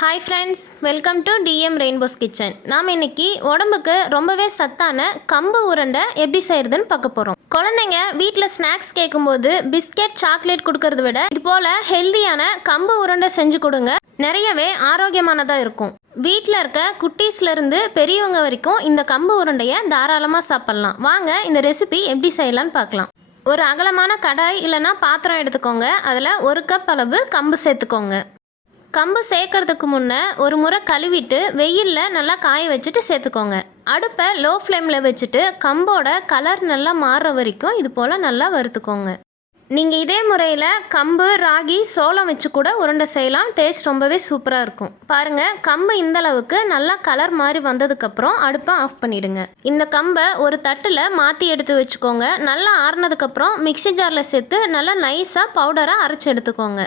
Hi friends welcome to TM rainbow's kitchen நாம் இன்னைக்கு உடம்புக்கு ரொம்பவே சத்தான கம்பு உருண்டை எப்படி செய்யறதுன்னு பார்க்க போகிறோம் குழந்தைங்க வீட்டில் ஸ்நாக்ஸ் கேட்கும்போது பிஸ்கெட் சாக்லேட் கொடுக்கறத விட இது போல் ஹெல்தியான கம்பு உருண்டை செஞ்சு கொடுங்க. நிறையவே ஆரோக்கியமானதாக இருக்கும். வீட்டில் இருக்க குட்டீஸ்லேருந்து பெரியவங்க வரைக்கும் இந்த கம்பு உருண்டையை தாராளமாக சாப்பிட்லாம். வாங்க இந்த ரெசிபி எப்படி செய்யலான்னு பார்க்கலாம். ஒரு அகலமான கடாய் இல்லைன்னா பாத்திரம் எடுத்துக்கோங்க. அதில் ஒரு கப் அளவு கம்பு சேர்த்துக்கோங்க. கம்பு சேர்க்கறதுக்கு முன்னே ஒரு முறை கழுவிட்டு வெயிலில் நல்லா காய வச்சுட்டு சேர்த்துக்கோங்க. அடுப்பை லோ ஃப்ளேமில் வச்சுட்டு கம்போட கலர் நல்லா மாறுற வரைக்கும் இது போல் நல்லா வறுத்துக்கோங்க. நீங்கள் இதே முறையில் கம்பு ராகி சோளம் வச்சு கூட உருண்டை செய்யலாம். டேஸ்ட் ரொம்பவே சூப்பராக இருக்கும். பாருங்கள் கம்பு இந்த அளவுக்கு நல்லா கலர் மாதிரி வந்ததுக்கப்புறம் அடுப்பை ஆஃப் பண்ணிவிடுங்க இந்த கம்பை ஒரு தட்டில் மாற்றி எடுத்து வச்சுக்கோங்க. நல்லா ஆறுனதுக்கப்புறம் மிக்ஸி ஜாரில் சேர்த்து நல்லா நைஸாக பவுடராக அரைச்சி எடுத்துக்கோங்க.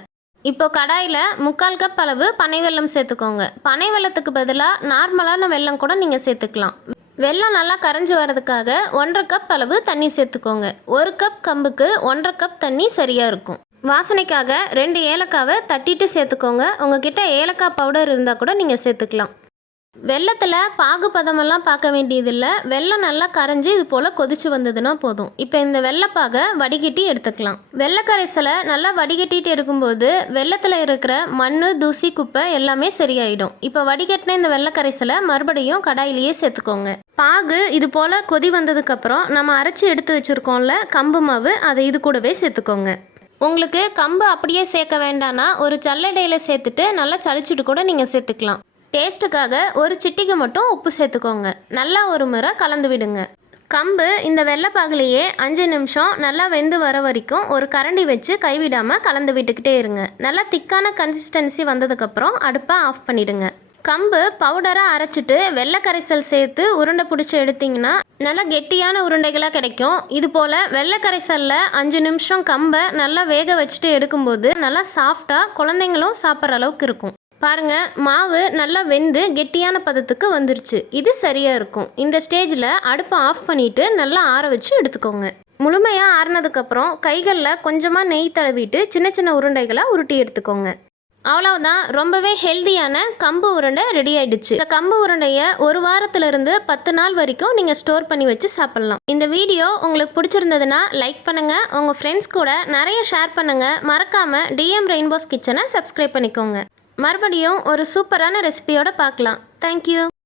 இப்போ கடாயில் முக்கால் கப் அளவு பனை வெல்லம் சேர்த்துக்கோங்க. பனை வெல்லத்துக்கு பதிலாக நார்மலான வெல்லம் கூட நீங்கள் சேர்த்துக்கலாம். வெல்லம் நல்லா கரைஞ்சி வரதுக்காக ஒன்றரை கப் அளவு தண்ணி சேர்த்துக்கோங்க. ஒரு கப் கம்புக்கு ஒன்றரை கப் தண்ணி சரியாக இருக்கும். வாசனைக்காக ரெண்டு ஏலக்காவை தட்டிட்டு சேர்த்துக்கோங்க. உங்ககிட்ட ஏலக்காய் பவுடர் இருந்தால் கூட நீங்கள் சேர்த்துக்கலாம். வெள்ளத்தில் பாகு பதமெல்லாம் பார்க்க வேண்டியதில்லை. வெள்ளம் நல்லா கரைஞ்சி இது போல் கொதிச்சு வந்ததுன்னா போதும். இப்போ இந்த வெள்ளைப்பாகை வடிகட்டி எடுத்துக்கலாம். வெள்ளை கரைசலை நல்லா வடிகட்டிட்டு எடுக்கும்போது வெள்ளத்தில் இருக்கிற மண் தூசி குப்பை எல்லாமே சரியாயிடும். இப்போ வடிகட்டின இந்த வெள்ளை கரைசலை மறுபடியும் கடாயிலேயே சேர்த்துக்கோங்க. பாகு இது போல் கொதி வந்ததுக்கப்புறம் நம்ம அரைச்சி எடுத்து வச்சுருக்கோம்ல கம்பு மாவு அதை இது கூடவே சேர்த்துக்கோங்க. உங்களுக்கு கம்பு அப்படியே சேர்க்க வேண்டாம்னா ஒரு சல்லடையில் சேர்த்துட்டு நல்லா சளிச்சுட்டு கூட நீங்கள் சேர்த்துக்கலாம். டேஸ்ட்டுக்காக ஒரு சிட்டிக்கு மட்டும் உப்பு சேர்த்துக்கோங்க. நல்லா ஒரு முறை கலந்து விடுங்க. கம்பு இந்த வெள்ளைப்பாகுலையே அஞ்சு நிமிஷம் நல்லா வெந்து வர வரைக்கும் ஒரு கரண்டி வச்சு கைவிடாமல் கலந்து விட்டுக்கிட்டே இருங்க. நல்லா திக்கான கன்சிஸ்டன்சி வந்ததுக்கப்புறம் அடுப்பை ஆஃப் பண்ணிடுங்க. கம்பு பவுடராக அரைச்சிட்டு வெள்ளை கரைசல் சேர்த்து உருண்டை பிடிச்சி எடுத்திங்கன்னா நல்லா கெட்டியான உருண்டைகளாக கிடைக்கும். இது போல் வெள்ளை கரைசலில் அஞ்சு நிமிஷம் கம்பை நல்லா வேக வச்சுட்டு எடுக்கும்போது நல்லா சாஃப்டாக குழந்தைங்களும் சாப்பிட்ற அளவுக்கு இருக்கும். பாருங்கள் மாவு நல்லா வெந்து கெட்டியான பதத்துக்கு வந்துருச்சு. இது சரியாக இருக்கும். இந்த ஸ்டேஜில் அடுப்பை ஆஃப் பண்ணிவிட்டு நல்லா ஆற வச்சு எடுத்துக்கோங்க. முழுமையாக ஆறுனதுக்கப்புறம் கைகளில் கொஞ்சமாக நெய் தடவிட்டு சின்ன சின்ன உருண்டைகளை உருட்டி எடுத்துக்கோங்க. அவ்வளவுதான். ரொம்பவே ஹெல்தியான கம்பு உருண்டை ரெடி ஆயிடுச்சு. இந்த கம்பு உருண்டையை ஒரு வாரத்திலிருந்து பத்து நாள் வரைக்கும் நீங்கள் ஸ்டோர் பண்ணி வச்சு சாப்பிட்லாம். இந்த வீடியோ உங்களுக்கு பிடிச்சிருந்ததுன்னா லைக் பண்ணுங்க. உங்கள் ஃப்ரெண்ட்ஸ் கூட நிறைய ஷேர் பண்ணுங்க. மறக்காம டிஎம் ரெயின்போஸ் கிச்சனை சப்ஸ்கிரைப் பண்ணிக்கோங்க. மறுபடியும் ஒரு சூப்பரான ரெசிபியோடு பார்க்கலாம். தேங்க்யூ